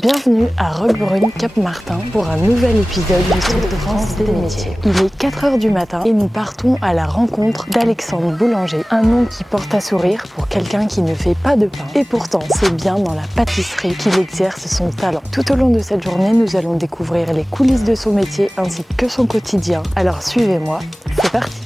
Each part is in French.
Bienvenue à Roquebrune Cap-Martin pour un nouvel épisode du Tour de France des métiers. Il est 4 h du matin et nous partons à la rencontre d'Alexandre Boulanger, un nom qui porte à sourire pour quelqu'un qui ne fait pas de pain. Et pourtant, c'est bien dans la pâtisserie qu'il exerce son talent. Tout au long de cette journée, nous allons découvrir les coulisses de son métier ainsi que son quotidien. Alors suivez-moi, c'est parti!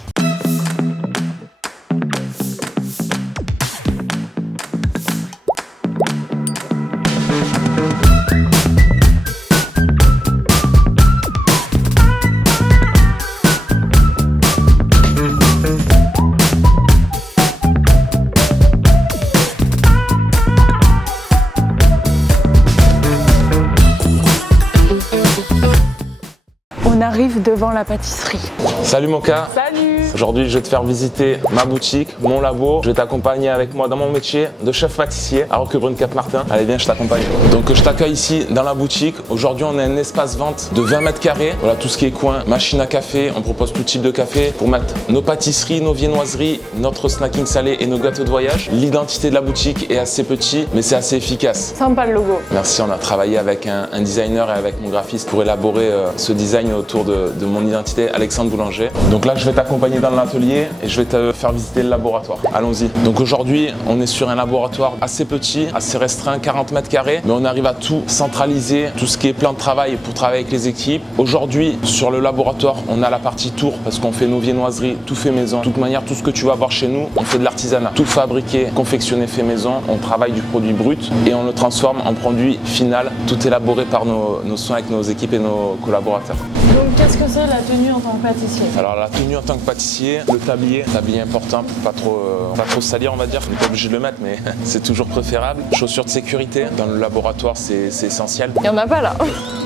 On arrive devant la pâtisserie. Salut Moka. Salut! Aujourd'hui, je vais te faire visiter ma boutique, mon labo. Je vais t'accompagner avec moi dans mon métier de chef pâtissier à Roquebrune Cap-Martin. Allez, viens, je t'accompagne. Donc, je t'accueille ici dans la boutique. Aujourd'hui, on a un espace vente de 20 mètres carrés. Voilà, tout ce qui est coin, machine à café. On propose tout type de café pour mettre nos pâtisseries, nos viennoiseries, notre snacking salé et nos gâteaux de voyage. L'identité de la boutique est assez petite, mais c'est assez efficace. Sympa le logo. Merci, on a travaillé avec un designer et avec mon graphiste pour élaborer ce design autour de mon identité, Alexandre Boulanger. Donc là, je vais t'accompagner dans l'atelier et je vais te faire visiter le laboratoire. Allons-y. Donc aujourd'hui, on est sur un laboratoire assez petit, assez restreint, 40 mètres carrés, mais on arrive à tout centraliser, tout ce qui est plan de travail pour travailler avec les équipes. Aujourd'hui, sur le laboratoire, on a la partie tour parce qu'on fait nos viennoiseries, tout fait maison. De toute manière, tout ce que tu vas voir chez nous, on fait de l'artisanat. Tout fabriqué, confectionné, fait maison. On travaille du produit brut et on le transforme en produit final, tout élaboré par nos soins avec nos équipes et nos collaborateurs. Donc qu'est-ce que c'est la tenue en tant que pâtissier? Alors la tenue en tant que pâtissier, le tablier important pour pas trop salir on va dire. On n'est pas obligé de le mettre mais c'est toujours préférable. Chaussures de sécurité, dans le laboratoire c'est essentiel. Il n'y en a pas là.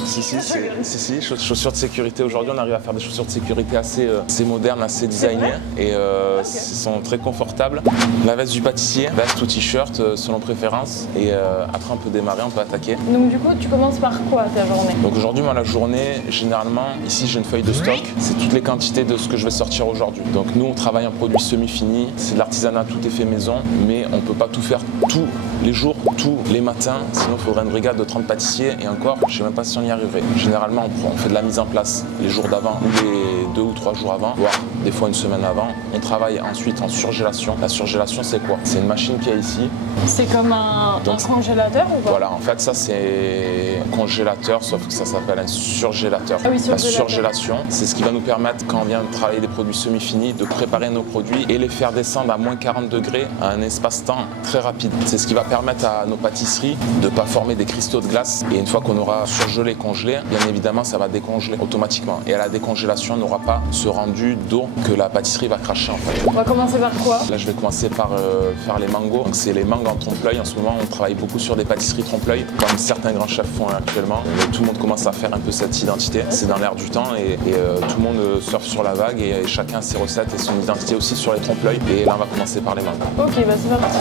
Si, chaussures de sécurité. Aujourd'hui on arrive à faire des chaussures de sécurité assez modernes, assez designées et sont très confortables. La veste du pâtissier, veste ou t-shirt selon préférence et après on peut démarrer, on peut attaquer. Donc du coup tu commences par quoi ta journée? Donc aujourd'hui moi la journée généralement ici j'ai une feuille de stock, c'est toutes les quantités de ce que je vais sortir aujourd'hui. Donc nous on travaille en produit semi-fini, c'est de l'artisanat, tout est fait maison, mais on ne peut pas tout faire tous les jours, tous les matins, sinon il faudrait une brigade de 30 pâtissiers et encore je ne sais même pas si on y arriverait. Généralement on fait de la mise en place les jours d'avant ou les 2 ou 3 jours avant, voire des fois une semaine avant. On travaille ensuite en surgélation. La surgélation c'est quoi? C'est une machine qui est ici. C'est comme un congélateur ou pas? Voilà, en fait ça c'est un congélateur sauf que ça s'appelle un surgélateur. Ah oui, la surgélation, c'est ce qui va nous permettre quand on vient de travailler des produits semi-finis de préparer nos produits et les faire descendre à moins 40 degrés à un espace-temps très rapide. C'est ce qui va permettre à nos pâtisseries de ne pas former des cristaux de glace et une fois qu'on aura surgelé, congelé, bien évidemment ça va décongeler automatiquement et à la décongélation on n'aura pas ce rendu d'eau que la pâtisserie va cracher en fait. On va commencer par quoi? Là je vais commencer par faire les mangos. Donc c'est les mangues en trompe-l'œil. En ce moment on travaille beaucoup sur des pâtisseries trompe-l'œil comme certains grands chefs font actuellement. Tout le monde commence à faire un peu cette identité. C'est dans l'air du temps et tout le monde surfe sur la vague et chacun a ses recettes et son identité aussi sur les trompe-l'œil. Et là on va commencer par les mangues. Ok, bah c'est parti.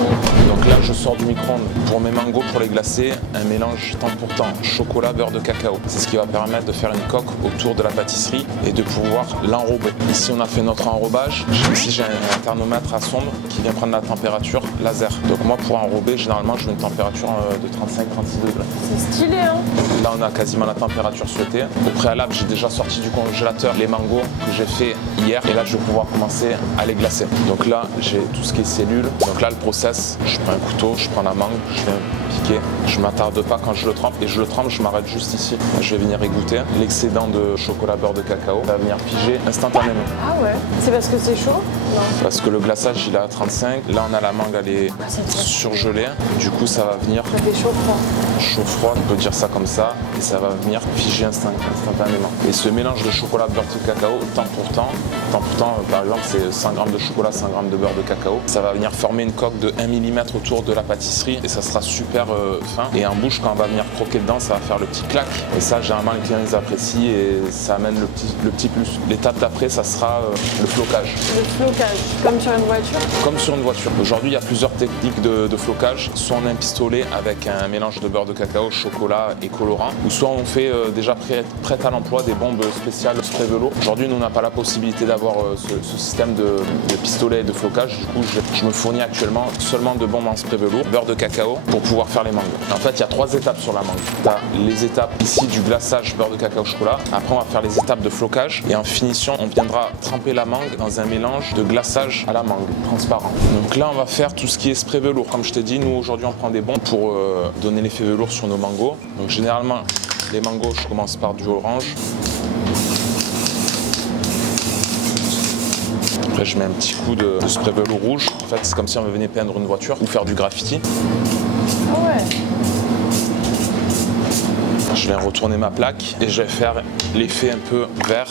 Donc là je sors du micro-ondes pour mes mangos, pour les glacer, un mélange temps pour temps, chocolat, beurre de cacao. C'est ce qui va permettre de faire une coque autour de la pâtisserie et de pouvoir l'enrober. Ici on a fait notre enrobage. Ici j'ai un thermomètre à sonde qui vient prendre la température laser. Donc moi pour enrober généralement je veux une température de 35-36 degrés. C'est stylé hein. Là on a quasiment la température souhaitée. Au préalable j'ai déjà sorti du congélateur les mangos que j'ai fait hier et là je vais pouvoir commencer à les glacer. Donc là j'ai tout ce qui est cellules. Donc là le process, je prends un couteau, je prends la mangue, je viens piquer. Je m'attarde pas quand je le trempe et je le trempe, je m'arrête juste ici. Je vais venir égoutter. L'excédent de chocolat beurre de cacao va venir piger instantanément. Ah ouais. C'est parce que c'est chaud? Non. Parce que le glaçage il est à 35. Là on a la mangue elle est surgelée. Du coup ça va venir Ça fait chaud froid. chaud-froid, on peut dire ça comme ça, et ça va venir figer instantanément. Et ce mélange de chocolat, beurre de cacao, temps pour temps, par exemple c'est 100 g de chocolat, 100 g de beurre de cacao, ça va venir former une coque de 1 mm autour de la pâtisserie et ça sera super fin. Et en bouche, quand on va venir croquer dedans, ça va faire le petit clac. Et ça, généralement, les clients les apprécient et ça amène le petit plus. L'étape d'après, ça sera le flocage. Le flocage, comme sur une voiture? Comme sur une voiture. Aujourd'hui, il y a plusieurs techniques de flocage. Soit on a un pistolet avec un mélange de beurre de cacao, chocolat et colorant, ou soit on fait déjà prêt à l'emploi des bombes spéciales spray velours. Aujourd'hui, nous, on n'a pas la possibilité d'avoir ce système de pistolet et de flocage. Du coup, je me fournis actuellement seulement de bombes en spray velours, beurre de cacao, pour pouvoir faire les mangues. En fait, il y a 3 étapes sur la mangue. Tu as les étapes ici du glaçage beurre de cacao au chocolat. Après, on va faire les étapes de flocage. Et en finition, on viendra tremper la mangue dans un mélange de glaçage à la mangue, transparent. Donc là, on va faire tout ce qui est spray velours. Comme je t'ai dit, nous, aujourd'hui, on prend des bons pour donner l'effet velours sur nos mangos. Donc généralement, les mangos, je commence par du orange. Après, je mets un petit coup de spray velours rouge. En fait, c'est comme si on venait peindre une voiture ou faire du graffiti. Ah ouais. Je vais retourner ma plaque et je vais faire l'effet un peu vert.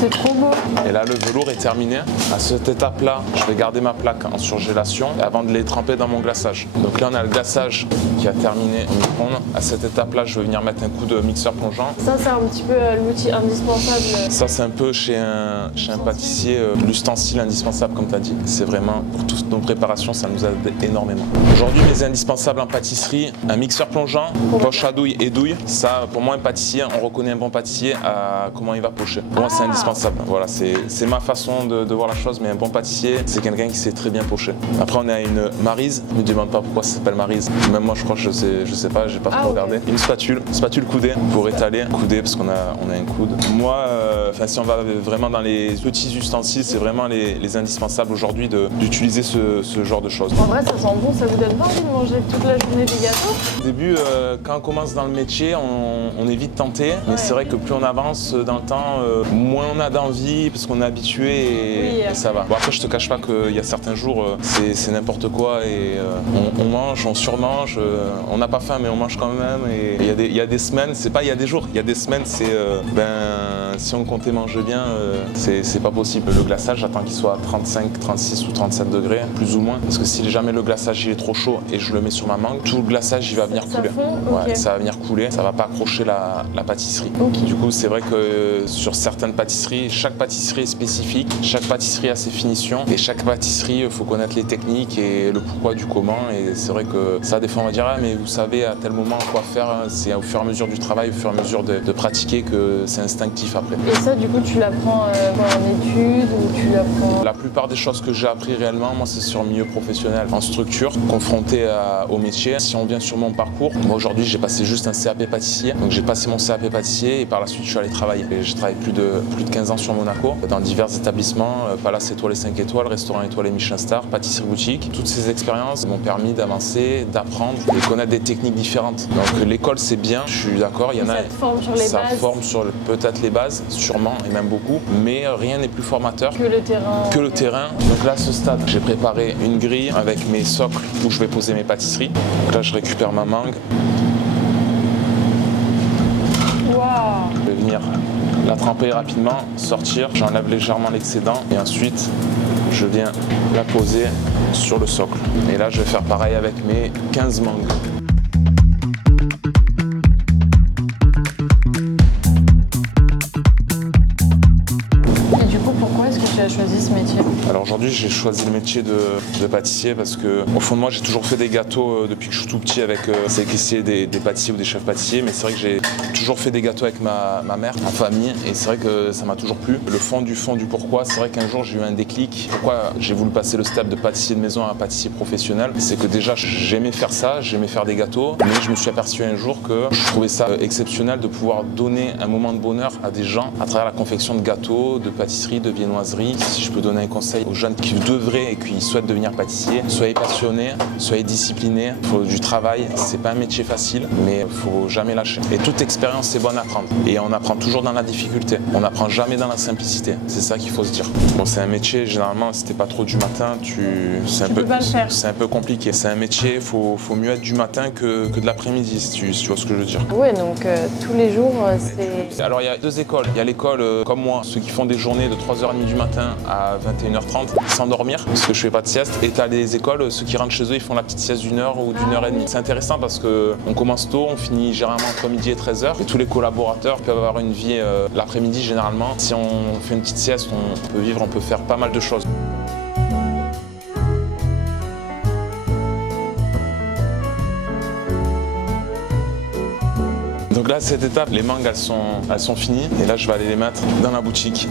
C'est trop beau. Et là, le velours est terminé. À cette étape-là, je vais garder ma plaque en surgélation avant de les tremper dans mon glaçage. Donc là, on a le glaçage qui a terminé au micro-ondes. À cette étape-là, je vais venir mettre un coup de mixeur plongeant. Ça, c'est un petit peu l'outil indispensable. Ça, c'est un peu chez un pâtissier, l'ustensile indispensable, comme tu as dit. C'est vraiment, pour toutes nos préparations, ça nous aide énormément. Aujourd'hui, mes indispensables en pâtisserie, un mixeur plongeant, poche à douille et douille. Ça, pour moi, un pâtissier, on reconnaît un bon pâtissier à comment il va pocher. Pour moi, c'est indispensable. Voilà, c'est ma façon de voir la chose, mais un bon pâtissier, c'est quelqu'un qui sait très bien pocher. Après, on a une maryse. Ne me demande pas pourquoi ça s'appelle maryse. Même moi, je crois que je sais pas, j'ai pas trop regardé. Une spatule coudée pour étaler. Coudée parce qu'on a un coude. Moi, si on va vraiment dans les petits ustensiles, c'est vraiment les indispensables aujourd'hui d'utiliser ce genre de choses. En vrai, ça sent bon. Ça vous donne pas envie de manger toute la journée des gâteaux? Au début, quand on commence dans le métier, on est vite tenté. Mais c'est vrai que plus on avance dans le temps, moins on a d'envie parce qu'on est habitué et ça va. Bon, après, je te cache pas qu'il y a certains jours, c'est n'importe quoi et on mange, on surmange, on n'a pas faim mais on mange quand même. Et il y a des semaines, c'est pas il y a des jours, il y a des semaines, c'est si on comptait manger bien, c'est pas possible. Le glaçage, j'attends qu'il soit à 35, 36 ou 37 degrés, plus ou moins, parce que si jamais le glaçage il est trop chaud et je le mets sur ma mangue, tout le glaçage il va venir couler. Okay. Ça va venir couler, ça va pas accrocher la pâtisserie. Okay. Du coup, c'est vrai que sur certaines pâtisseries, chaque pâtisserie est spécifique, chaque pâtisserie a ses finitions et chaque pâtisserie, il faut connaître les techniques et le pourquoi du comment. Et c'est vrai que ça, des fois, on va dire ah mais vous savez à tel moment quoi faire. C'est au fur et à mesure du travail, au fur et à mesure de pratiquer que c'est instinctif après. Et ça, du coup, tu l'apprends en études ou tu l'apprends? La plupart des choses que j'ai appris réellement, moi, c'est sur le milieu professionnel, en structure, confronté au métier. Si on vient sur mon parcours, moi aujourd'hui, j'ai passé juste un CAP pâtissier. Donc j'ai passé mon CAP pâtissier et par la suite, je suis allé travailler. J'ai travaillé plus de 15 ans sur Monaco, dans divers établissements, Palace étoilé 5 étoiles, restaurant étoilé Michelin Star, pâtisserie boutique. Toutes ces expériences m'ont permis d'avancer, d'apprendre et connaître des techniques différentes. Donc l'école, c'est bien, je suis d'accord. Il y en a. Ça te forme sur les bases. Ça forme sur peut-être les bases, sûrement, et même beaucoup. Mais rien n'est plus formateur que le terrain. Donc là, à ce stade, j'ai préparé une grille avec mes socles où je vais poser mes pâtisseries. Donc là, je récupère ma mangue. Wow. Je vais venir la tremper rapidement, sortir, j'enlève légèrement l'excédent et ensuite je viens la poser sur le socle. Et là, je vais faire pareil avec mes 15 mangues. Tu as choisi ce métier? Alors aujourd'hui, j'ai choisi le métier de pâtissier parce que au fond de moi, j'ai toujours fait des gâteaux depuis que je suis tout petit avec ces caissiers des pâtissiers ou des chefs pâtissiers. Mais c'est vrai que j'ai toujours fait des gâteaux avec ma mère en famille et c'est vrai que ça m'a toujours plu. Le fond du pourquoi, c'est vrai qu'un jour j'ai eu un déclic. Pourquoi j'ai voulu passer le step de pâtissier de maison à pâtissier professionnel? C'est que déjà j'aimais faire ça, j'aimais faire des gâteaux, mais je me suis aperçu un jour que je trouvais ça exceptionnel de pouvoir donner un moment de bonheur à des gens à travers la confection de gâteaux, de pâtisseries, de viennoiseries. Si je peux donner un conseil aux jeunes qui devraient et qui souhaitent devenir pâtissiers, soyez passionnés, soyez disciplinés. Il faut du travail, c'est pas un métier facile, mais il faut jamais lâcher. Et toute expérience, c'est bon à apprendre. Et on apprend toujours dans la difficulté. On n'apprend jamais dans la simplicité. C'est ça qu'il faut se dire. Bon, c'est un métier, généralement, si t'es pas trop du matin, c'est un peu compliqué. C'est un métier, il faut mieux être du matin que de l'après-midi, si tu vois ce que je veux dire. Ouais, donc tous les jours, c'est... Alors, il y a deux écoles. Il y a l'école comme moi, ceux qui font des journées de 3h30 du matin à 21h30 sans dormir parce que je fais pas de sieste, et t'as les écoles, ceux qui rentrent chez eux ils font la petite sieste d'une heure ou d'une heure et demie. C'est intéressant parce qu'on commence tôt, on finit généralement entre midi et 13h et tous les collaborateurs peuvent avoir une vie l'après-midi généralement. Si on fait une petite sieste, on peut vivre, on peut faire pas mal de choses. Donc là, cette étape, les mangues elles sont finies et là je vais aller les mettre dans la boutique.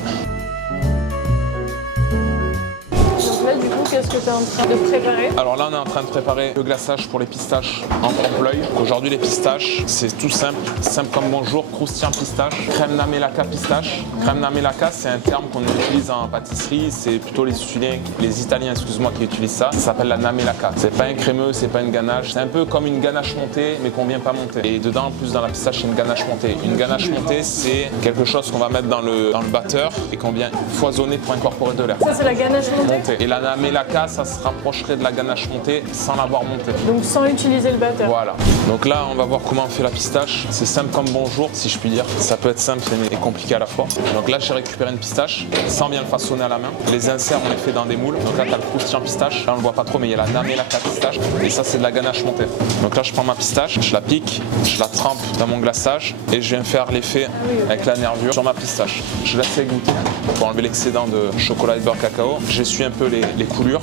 Donc là, du qu'est-ce que tu es en train de préparer? Alors là, on est en train de préparer le glaçage pour les pistaches en trompe-l'œil. Aujourd'hui, les pistaches, c'est tout simple. Simple comme bonjour, croustillant pistache, crème namelaka pistache. Crème namelaka, c'est un terme qu'on utilise en pâtisserie. C'est plutôt les Italiens, excuse-moi, qui utilisent ça. Ça s'appelle la namelaka. C'est pas un crémeux, c'est pas une ganache. C'est un peu comme une ganache montée, mais qu'on vient pas monter. Et dedans, en plus, dans la pistache, c'est une ganache montée. Une ganache montée, c'est quelque chose qu'on va mettre dans le batteur et qu'on vient foisonner pour incorporer de l'air. Ça, c'est la ganache montée. Et la namelaka, ça se rapprocherait de la ganache montée sans l'avoir montée. Donc sans utiliser le batteur. Voilà. Donc là, on va voir comment on fait la pistache. C'est simple comme bonjour, si je puis dire. Ça peut être simple et compliqué à la fois. Donc là, j'ai récupéré une pistache sans bien le façonner à la main. Les inserts, on les fait dans des moules. Donc là, tu as le croustillant pistache. Là, on le voit pas trop, mais il y a la namelaka pistache. Et ça, c'est de la ganache montée. Donc là, je prends ma pistache, je la pique, je la trempe dans mon glaçage et je viens faire l'effet avec la nervure sur ma pistache. Je laisse égoutter pour enlever l'excédent de chocolat et de beurre cacao. J'essuie un peu les coulures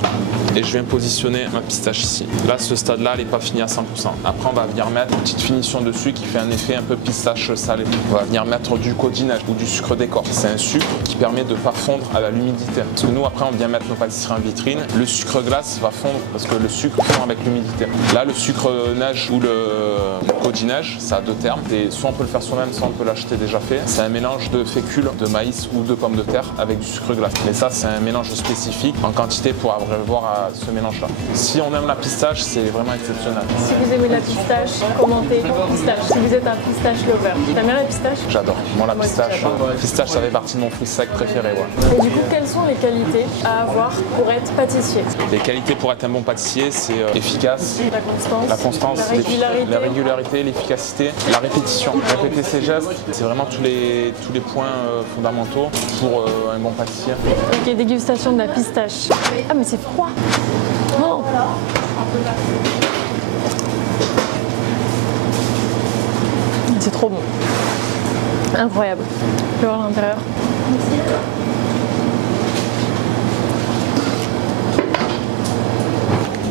et je viens positionner ma pistache ici. Là, ce stade-là, elle n'est pas finie à 100%. Après, on va venir mettre une petite finition dessus qui fait un effet un peu pistache salé. On va venir mettre du codinage ou du sucre d'écorce. C'est un sucre qui permet de ne pas fondre à l'humidité. Parce que nous, après, on vient mettre nos pâtisseries en vitrine. Le sucre glace va fondre parce que le sucre fond avec l'humidité. Là, le sucre neige ou le codinage, ça a deux termes. Et soit on peut le faire soi-même, soit on peut l'acheter déjà fait. C'est un mélange de fécule, de maïs ou de pommes de terre avec du sucre glace. Mais ça, c'est un mélange spécifique en quantité pour avoir à ce mélange-là. Si on aime la pistache, c'est vraiment exceptionnel. Si vous aimez la pistache, commentez pistache. Si vous êtes un pistache lover. T'aimes bien la pistache? J'adore. Moi, la pistache, pistache, ça fait partie de mon fruit sec préféré. Ouais. Et du coup, quelles sont les qualités à avoir pour être pâtissier? Les qualités pour être un bon pâtissier, c'est efficace, la constance, la régularité, l'efficacité, la répétition. Répéter ses gestes, c'est vraiment tous les points fondamentaux pour un bon pâtissier. Ok, dégustation de la pistache. Ah, mais c'est froid. Oh. C'est trop bon. Incroyable. Je vais voir l'intérieur.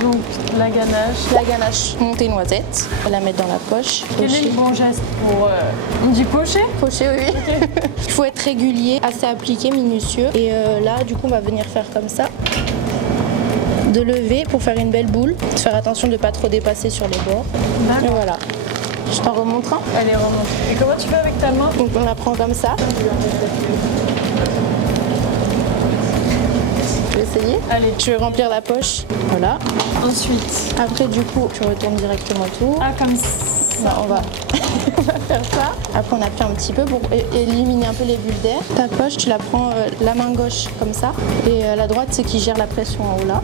Donc la ganache montée noisette, on va la mettre dans la poche. Quel est le bon geste pour... On dit pocher? Pocher, oui. Okay. Il faut être régulier, assez appliqué, minutieux. Et là, du coup, on va venir faire comme ça. De lever pour faire une belle boule. Faire attention de ne pas trop dépasser sur les bords. Et voilà. Je t'en remontre un. Allez, remonte. Et comment tu fais avec ta main? Donc on la prend comme ça. Je vais essayer. Allez. Je vais remplir la poche. Voilà. Ensuite. Après, du coup, tu retournes directement tout. Ah, comme ça. Non, on va faire ça. Après, on appuie un petit peu pour éliminer un peu les bulles d'air. Ta poche, tu la prends la main gauche comme ça. Et la droite, c'est qui gère la pression en haut là.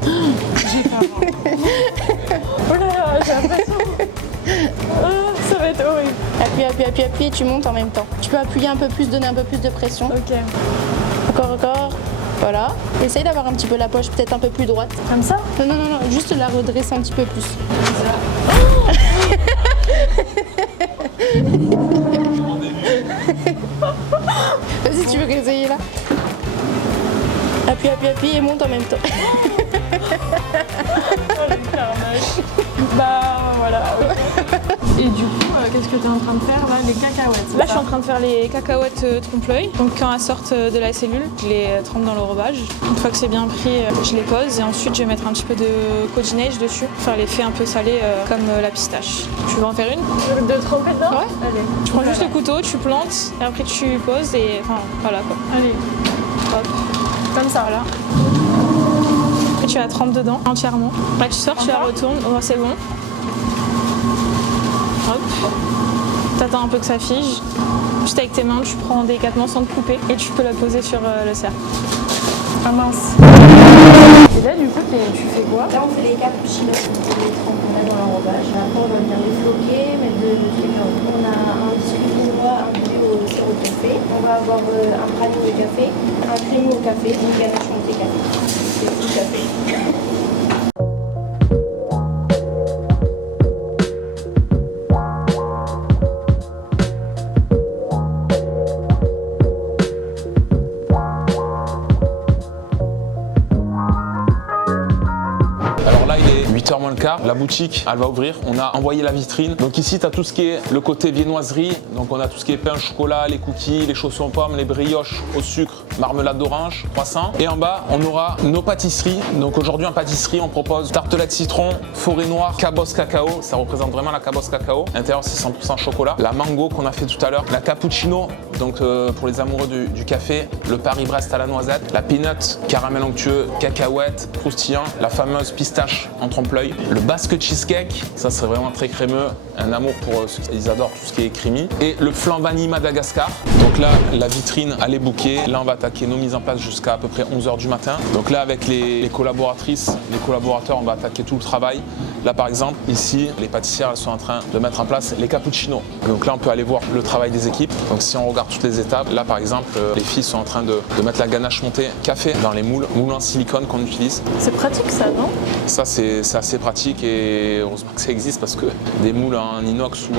J'ai peur. Oh là là, j'ai l'impression. Ça va être horrible. Appuie, et tu montes en même temps. Tu peux appuyer un peu plus, donner un peu plus de pression. Ok. Encore. Voilà. Essaye d'avoir un petit peu la poche peut-être un peu plus droite. Comme ça? Non, juste la redresser un petit peu plus. Vas-y, tu veux réessayer là? Appuie et monte en même temps. Oh, le carnage. Bah voilà. Et du coup, qu'est-ce que tu es en train de faire là? Les cacahuètes. Là, je suis en train de faire les cacahuètes trompe-l'œil. Donc, quand elles sortent de la cellule, je les trempe dans l'enrobage. Une fois que c'est bien pris, je les pose et ensuite je vais mettre un petit peu de codinage dessus pour faire l'effet un peu salé comme la pistache. Tu veux en faire une? De tremper dedans? Ouais. Allez. Tu prends juste le couteau, tu plantes et après tu poses et enfin voilà quoi. Allez. Hop. Comme ça là. Et tu la trempes dedans entièrement. Là, tu sors, tu la retournes. Oh, c'est bon. Hop. T'attends un peu que ça fige. Juste avec tes mains, tu prends délicatement sans te couper et tu peux la poser sur le cercle. Ah mince. Et là, du coup, tu fais quoi? Là, on fait les cappuccinos. On les trempe, on met dans l'enrobage. Après, on va venir les floquer, mettre de l'huile. On a un biscuit viennois, un bleu au sirop de café. On va avoir un pralin de café, un crémeux au café, une ganache montée café. C'est tout le café. Alors là, il est 8h moins le cas, la boutique, elle va ouvrir. On a envoyé la vitrine. Donc ici, tu as tout ce qui est le côté viennoiserie. Donc on a tout ce qui est pain au chocolat, les cookies, les chaussons aux pommes, les brioches au sucre, marmelade d'orange, croissant. Et en bas, on aura nos pâtisseries. Donc aujourd'hui, en pâtisserie, on propose tartelette citron, forêt noire, cabosse cacao. Ça représente vraiment la cabosse cacao. L'intérieur, c'est 100% chocolat. La mango qu'on a fait tout à l'heure. La cappuccino, donc pour les amoureux du café. Le Paris-Brest à la noisette. La peanut, caramel onctueux, cacahuète, croustillant. La fameuse pistache en trompe-l'œil. Le basque cheesecake, ça serait vraiment très crémeux. Un amour pour ceux qui adorent tout ce qui est creamy. Et le flan vanille Madagascar. Donc là, la vitrine, elle est bookée. Là, on va attaquer nos mises en place jusqu'à à peu près 11h du matin. Donc là, avec les collaboratrices, les collaborateurs, on va attaquer tout le travail. Là, par exemple, ici, les pâtissières elles sont en train de mettre en place les cappuccinos. Donc là, on peut aller voir le travail des équipes. Donc si on regarde toutes les étapes, là, par exemple, les filles sont en train de mettre la ganache montée café dans les moules en silicone qu'on utilise. C'est pratique ça, non? Ça, c'est assez pratique et heureusement que ça existe parce que des moules en inox ou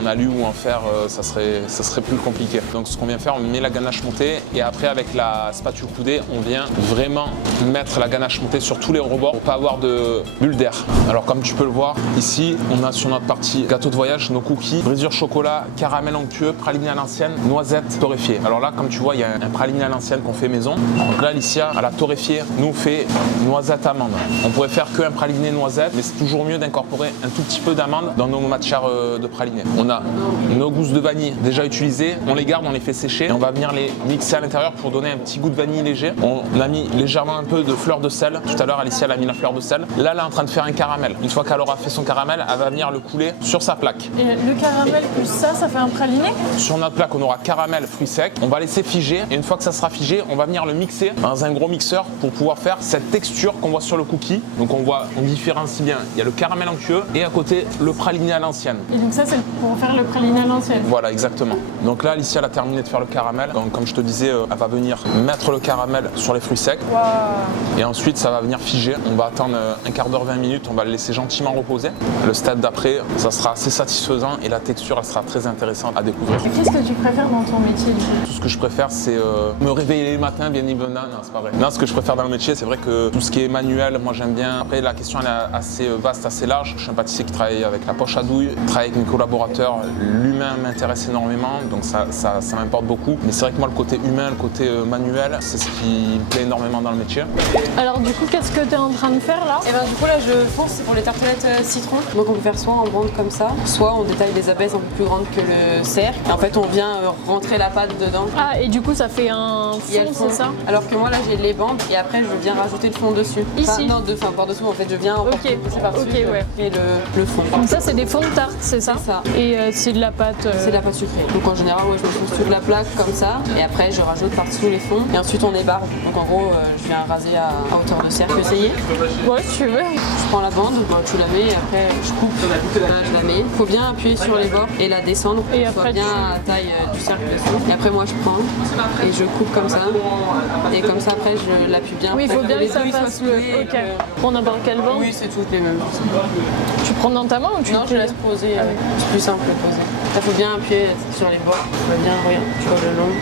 en alu ou en fer, ça serait plus compliqué. Donc ce qu'on vient faire, on met la ganache montée et après avec la spatule coudée, on vient vraiment mettre la ganache montée sur tous les rebords pour pas avoir de bulles d'air. Alors comme tu peux le voir, ici, on a sur notre partie gâteau de voyage, nos cookies, brisure chocolat, caramel onctueux, praliné à l'ancienne, noisette torréfiée. Alors là, comme tu vois, il y a un praliné à l'ancienne qu'on fait maison. Donc là, Alicia, à la torréfiée, nous fait noisette amande. On pourrait faire qu'un praliné noisette, mais c'est toujours mieux d'incorporer un tout petit peu d'amande dans nos matières de praliné. On a nos gousses de vanille déjà utilisées, on les garde, on les fait sécher et on va venir les mixer à l'intérieur pour donner un petit goût de vanille léger. On a mis légèrement un peu de fleur de sel. Tout à l'heure, Alicia elle a mis la fleur de sel. Là, elle est en train de faire un caramel. Une fois qu'elle aura fait son caramel, elle va venir le couler sur sa plaque. Et le caramel plus ça fait un praliné? Sur notre plaque, on aura caramel, fruits secs. On va laisser figer et une fois que ça sera figé, on va venir le mixer dans un gros mixeur pour pouvoir faire cette texture qu'on voit sur le cookie. Donc on différencie bien. Il y a le caramel onctueux et à côté le praliné à l'ancienne. Et donc ça, c'est pour faire le praliné à l'ancienne? Voilà, exactement. Donc là, Alicia elle a terminé de faire le caramel. Donc comme je te disais, elle va venir mettre le caramel sur les fruits secs. Wow. Et ensuite, ça va venir figer. On va attendre un quart d'heure, 20 minutes. On va le laisser gentiment reposer. Le stade d'après, ça sera assez satisfaisant et la texture, elle sera très intéressante à découvrir. Et qu'est-ce que tu préfères dans ton métier du coup? Tout ce que je préfère, c'est me réveiller les matins, bien évidemment. Non, c'est pas vrai. Non, ce que je préfère dans le métier, c'est vrai que tout ce qui est manuel, moi j'aime bien. Après, la question, elle est assez vaste, assez large. Je suis un pâtissier qui travaille avec la poche à douille, travaille avec mes collaborateurs. L'humain m'intéresse énormément, donc ça m'importe beaucoup. Mais c'est vrai que moi, le côté humain, le côté manuel, c'est ce qui me plaît énormément dans le métier. Alors du coup, qu'est-ce que tu es en train de faire là? Et ben du coup là je fonce, c'est pour les tartelettes citron. Donc on peut faire soit en bande comme ça, soit on détaille des abaisses un peu plus grandes que le cercle. Et en fait on vient rentrer la pâte dedans. Ah, et du coup ça fait un Il y a le fond, c'est ça? Alors que moi là j'ai les bandes et après je viens rajouter le fond dessus. Ici? Par-dessous en fait je viens Ok, par-dessus ok, ouais. et le fond. Donc ça c'est des fonds de tarte, c'est ça? C'est ça. Et c'est de la pâte... C'est de la pâte sucrée. Donc en général moi je me fonce sur la plaque comme ça et après je rajoute par-dessous les fonds et ensuite on ébarbe. Donc en gros je viens raser à hauteur de cercle. Essayer. Ouais, si tu veux. Je prends la bande, tu la mets et après je coupe. Là, je la mets. Il faut bien appuyer sur les bords et la descendre. Et Soit après, bien à taille du cercle dessous. Et après moi je prends et je coupe comme ça. Et comme ça après je l'appuie bien. Oui, il faut Après, bien que les ça deux, ils fasse soient le... soudés et Ok. que- Pour n'importe quelle bande? Oui, c'est toutes les mêmes. Tu prends dans ta main ou tu... Non, je laisse poser. C'est plus simple de poser. Il faut bien appuyer sur les bords. Tu vois bien, regarde, tu vois le long.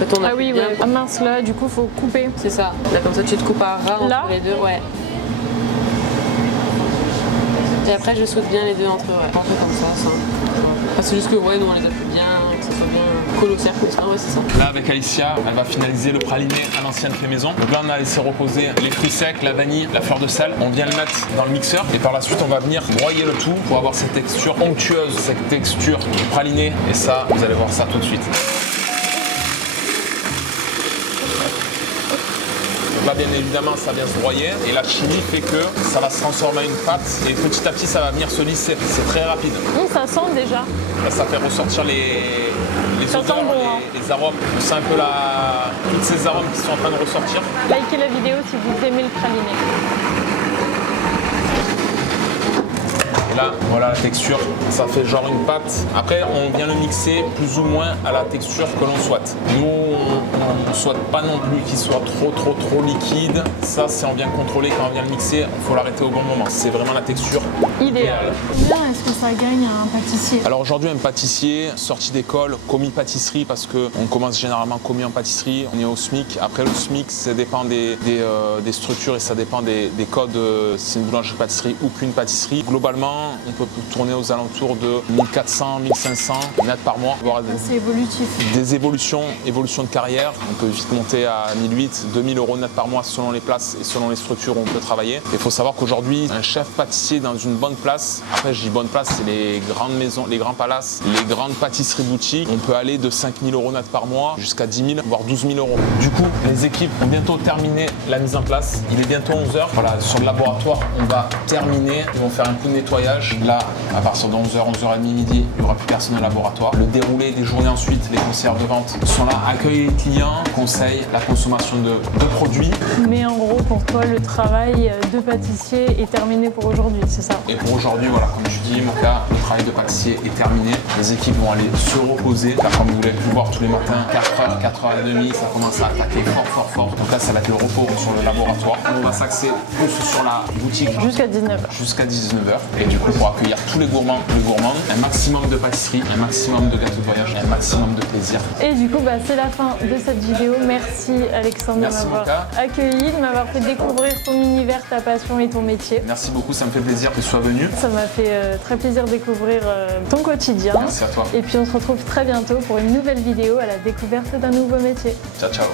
Après, on Ah appuie oui, bien. ouais. Ah mince, là, du coup, faut couper. C'est ça. Là, comme ça, tu te coupes à ras Là entre les deux. Ouais. Et après, je saute bien les deux entre eux. Ouais. Un peu comme ça. Enfin, c'est juste que, ouais, nous, on les appuie bien, que ça soit bien collé au cercle. Ouais, c'est ça. Là, avec Alicia, elle va finaliser le praliné à l'ancienne fait maison. Donc là, on a laissé reposer les fruits secs, la vanille, la fleur de sel. On vient le mettre dans le mixeur et par la suite, on va venir broyer le tout pour avoir cette texture onctueuse, cette texture pralinée. Et ça, vous allez voir ça tout de suite. Donc là, bien évidemment, ça vient se broyer et la chimie fait que ça va se transformer en une pâte et petit à petit, ça va venir se lisser. C'est très rapide. Ça sent déjà. Là, ça fait ressortir les Ça odeurs, sent bon, hein. les arômes. On sent un peu tous ces arômes qui sont en train de ressortir. Likez la vidéo si vous aimez le praliné. Et là, voilà la texture, ça fait genre une pâte. Après, on vient le mixer plus ou moins à la texture que l'on souhaite. Nous, on ne souhaite pas non plus qu'il soit trop liquide. Ça, si on vient contrôler quand on vient le mixer, il faut l'arrêter au bon moment. C'est vraiment la texture idéale. Combien est-ce que ça gagne un pâtissier? Alors aujourd'hui, un pâtissier sorti d'école, commis pâtisserie, parce qu'on commence généralement commis en pâtisserie, on est au SMIC. Après le SMIC, ça dépend des structures et ça dépend des codes, si c'est une boulangerie-pâtisserie ou qu'une pâtisserie. Globalement, on peut tourner aux alentours de 1400, 1500 net par mois. C'est évolutif. Des évolutions de carrière. On peut vite monter à 1800, 2000 euros net par mois selon les places et selon les structures où on peut travailler. Il faut savoir qu'aujourd'hui, un chef pâtissier dans une bonne place, après je dis bonne place, c'est les grandes maisons, les grands palaces, les grandes pâtisseries boutiques, on peut aller de 5000 euros net par mois jusqu'à 10 000, voire 12 000 euros. Du coup, les équipes ont bientôt terminé la mise en place. Il est bientôt 11h. Voilà, sur le laboratoire, on va terminer. Ils vont faire un coup de nettoyage. Là, à partir de 11h, 11h30, midi, il n'y aura plus personne au laboratoire. Le déroulé des journées ensuite, les conseillères de vente sont là, accueillent les clients, conseillent la consommation de produits. Mais en gros, pour toi, le travail de pâtissier est terminé pour aujourd'hui, c'est ça? Et pour aujourd'hui, voilà, comme tu dis, Moka, le travail de pâtissier est terminé. Les équipes vont aller se reposer. Là, comme vous l'avez pu voir tous les matins, 4h, 4h30, ça commence à attaquer fort. Donc là, ça va être le repos sur le laboratoire. On va s'axer plus sur la boutique. Jusqu'à 19h. Jusqu'à 19h. Et du coup, pour accueillir tous les gourmands, un maximum de pâtisserie, un maximum de gâteaux de voyage, un maximum de plaisir. Et du coup, c'est la fin de cette vidéo. Merci Alexandre de m'avoir accueilli, de m'avoir fait découvrir ton univers, ta passion et ton métier. Merci beaucoup, ça me fait plaisir que tu sois venu. Ça m'a fait très plaisir de découvrir ton quotidien. Merci à toi. Et puis on se retrouve très bientôt pour une nouvelle vidéo à la découverte d'un nouveau métier. Ciao.